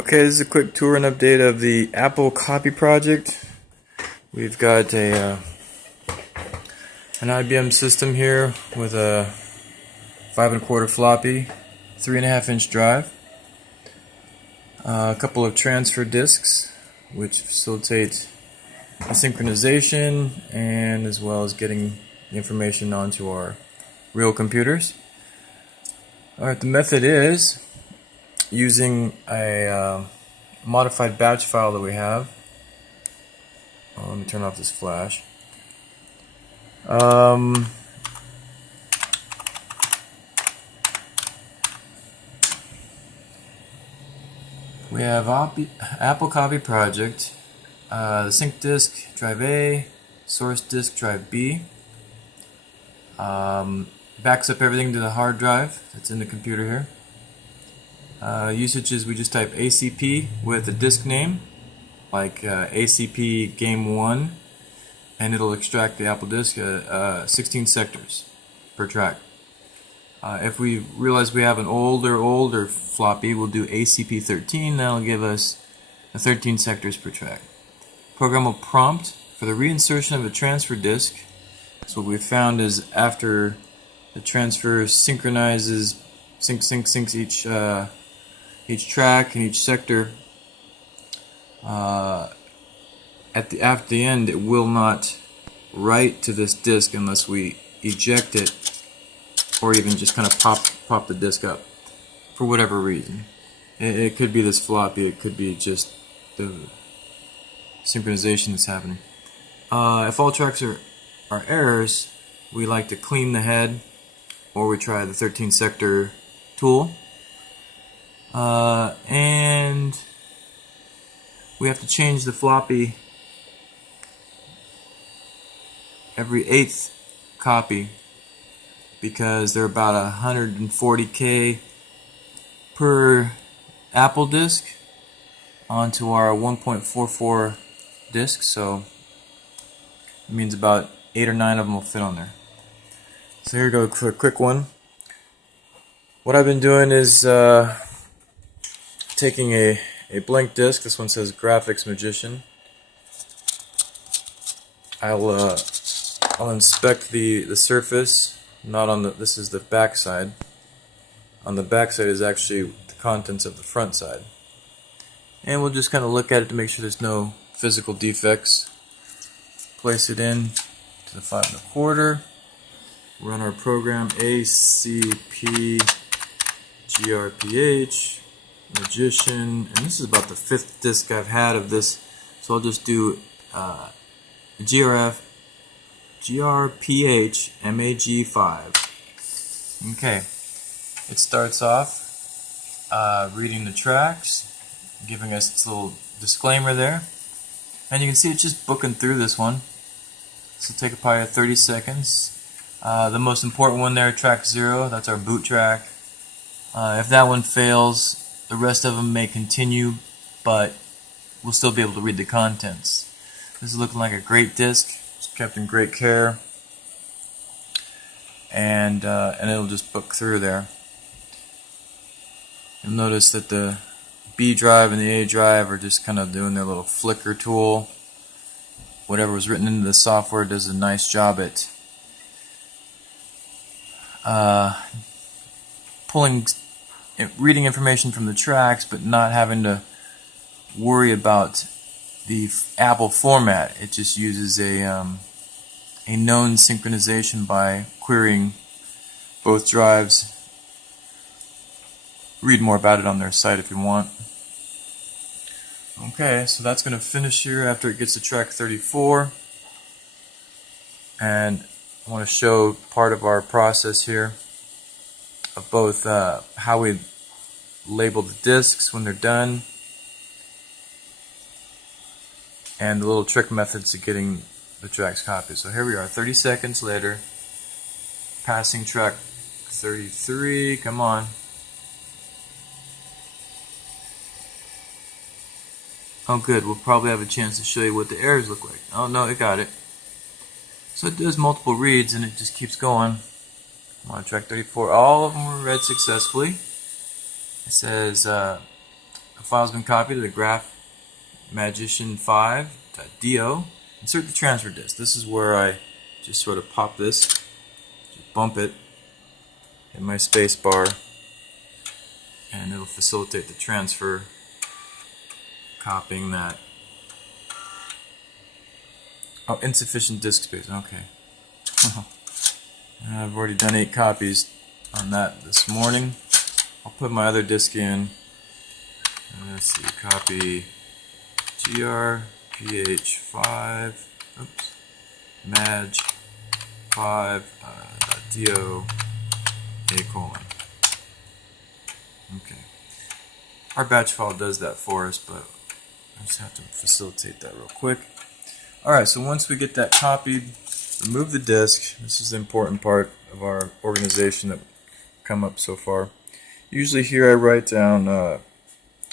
Okay, this is a quick tour and update of the Apple copy project. We've got an IBM system here with a 5 1/4 floppy, 3.5 inch drive, a couple of transfer disks which facilitate the synchronization and as well as getting the information onto our real computers. Alright, the method is using a modified batch file that we have. Let me turn off this flash. We have Apple copy project, the sync disk drive A, source disk drive B. Backs up everything to the hard drive that's in the computer here. Usages, we just type ACP with a disk name, like ACP Game 1, and it'll extract the Apple disk 16 sectors per track. If we realize we have an older floppy, we'll do ACP 13, that'll give us 13 sectors per track. Program will prompt for the reinsertion of a transfer disk. So what we found is after the transfer synchronizes, syncs each track and each sector, after the end it will not write to this disk unless we eject it or even just kind of pop the disk up for whatever reason. It could be this floppy, it could be just the synchronization that's happening. If all tracks are errors, we like to clean the head, or we try the 13 sector tool. And we have to change the floppy every 8th copy because they're about 140K per Apple disk onto our 1.44 disk, so it means about 8 or 9 of them will fit on there. So here we go for a quick one. What I've been doing is taking a blank disk. This one says Graphics Magician. I'll inspect the surface. Not on the. This is the back side. On the back side is actually the contents of the front side, and we'll just kind of look at it to make sure there's no physical defects. Place it in to the 5 1/4. Run our program ACP GRPH Magician, and this is about the 5th disk I've had of this, so I'll just do GRPH MAG5. Okay, it starts off reading the tracks, giving us this little disclaimer there, and you can see it's just booking through this one. So take probably 30 seconds. The most important one there, track 0, that's our boot track. If that one fails, the rest of them may continue, but we'll still be able to read the contents. This is looking like a great disc. It's kept in great care, and it'll just book through there. You'll notice that the B drive and the A drive are just kind of doing their little flicker tool. Whatever was written into the software does a nice job at reading information from the tracks, but not having to worry about the Apple format. It just uses a known synchronization by querying both drives. Read more about it on their site if you want. Okay, so that's going to finish here after it gets to track 34, and I want to show part of our process here of both how we label the discs when they're done and the little trick methods of getting the tracks copied. So here we are, 30 seconds later, passing track 33, come on. Oh good, we'll probably have a chance to show you what the errors look like. Oh no, it got it. So it does multiple reads and it just keeps going. On track 34, all of them were read successfully. It says The file's been copied to the graph magician5.do. Insert the transfer disk. This is where I just sort of pop this, just bump it, hit my space bar, and it'll facilitate the transfer, copying that. Oh, insufficient disk space. Okay. I've already done 8 copies on that this morning. I'll put my other disk in. Let's see, copy grph5, oops, mag5.do a:. Okay. Our batch file does that for us, but I just have to facilitate that real quick. Alright, so once we get that copied, remove the disk. This is the important part of our organization that come up so far. Usually here I write down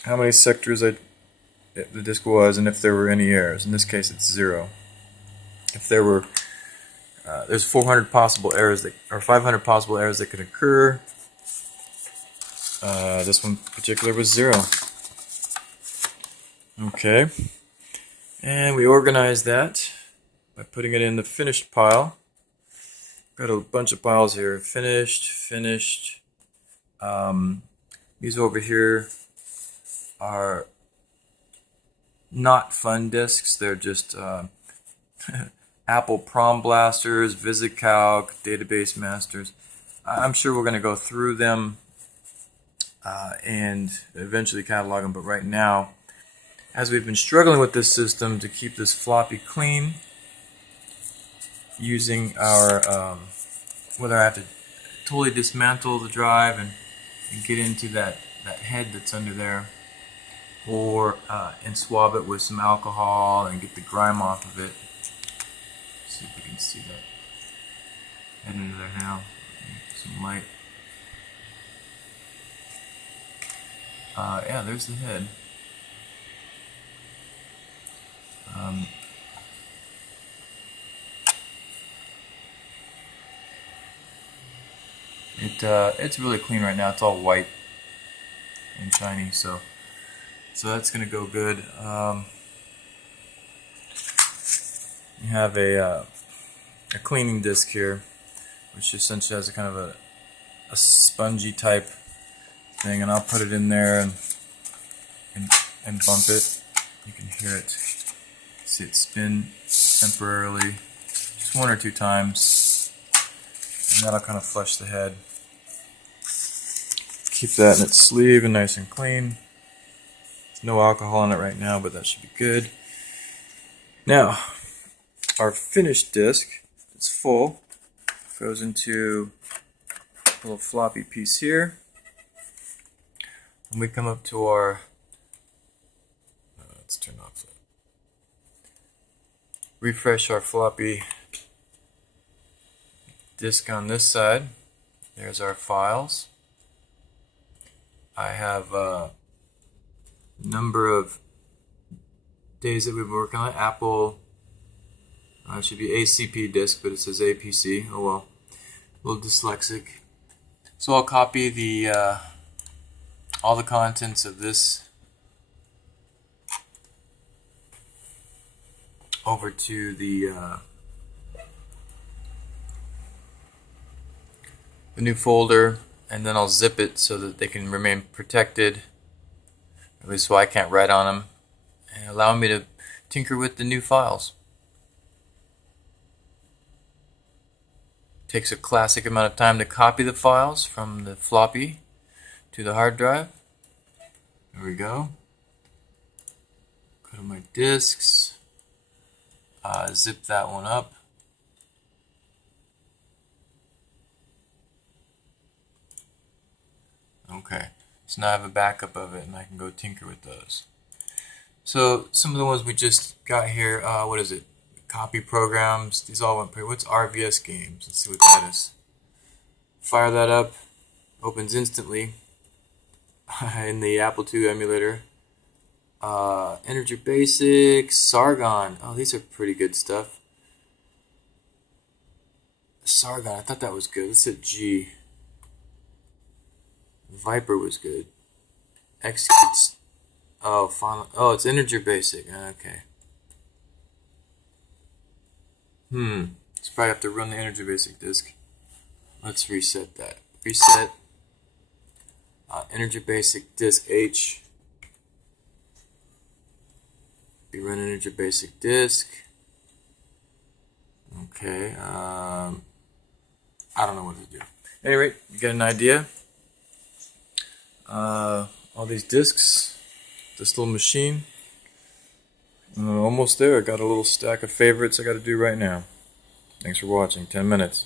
how many sectors the disk was and if there were any errors. In this case it's 0. If there were, there's 400 possible errors or 500 possible errors that could occur. This one in particular was 0. Okay. And we organize that by putting it in the finished pile. Got a bunch of piles here. Finished. These over here are not fun disks. They're just Apple Prom Blasters, VisiCalc, Database Masters. I'm sure we're going to go through them and eventually catalog them, but right now, as we've been struggling with this system to keep this floppy clean, using our, whether I have to totally dismantle the drive and get into that head that's under there, or and swab it with some alcohol and get the grime off of it. Let's see if we can see that head under there now. Some light. Yeah, there's the head. It's really clean right now. It's all white and shiny, so that's gonna go good. You have a cleaning disc here, which essentially has a kind of a spongy type thing, and I'll put it in there and bump it. You can hear it. See it spin temporarily, just 1 or 2 times, and that'll kind of flush the head. Keep that in its sleeve and nice and clean. There's no alcohol in it right now, but that should be good. Now, our finished disc is full. Goes into a little floppy piece here. When we come up to our, let's turn off that. Refresh our floppy disk on this side. There's our files. I have a number of days that we've been working on it. Apple, it should be ACP disk, but it says APC. Oh well, a little dyslexic. So I'll copy the all the contents of this over to the new folder, and then I'll zip it so that they can remain protected, at least so I can't write on them, and allow me to tinker with the new files. Takes a classic amount of time to copy the files from the floppy to the hard drive. There we go. Go to my disks, zip that one up. Okay, so now I have a backup of it and I can go tinker with those. So some of the ones we just got here, what is it? Copy programs, these all went pretty. What's RVS games? Let's see what that is. Fire that up, opens instantly in the Apple II emulator. Integer Basics, Sargon. Oh, these are pretty good stuff. Sargon, I thought that was good. Let's hit G. Viper was good. Executes Oh, finally. Oh, it's integer basic. Okay. It's probably have to run the integer basic disk. Let's reset that. Reset integer basic disk H. Be run integer basic disk. Okay. I don't know what to do. Anyway, you get an idea. All these disks. This little machine. Almost there. I got a little stack of favorites I got to do right now. Thanks for watching. 10 minutes.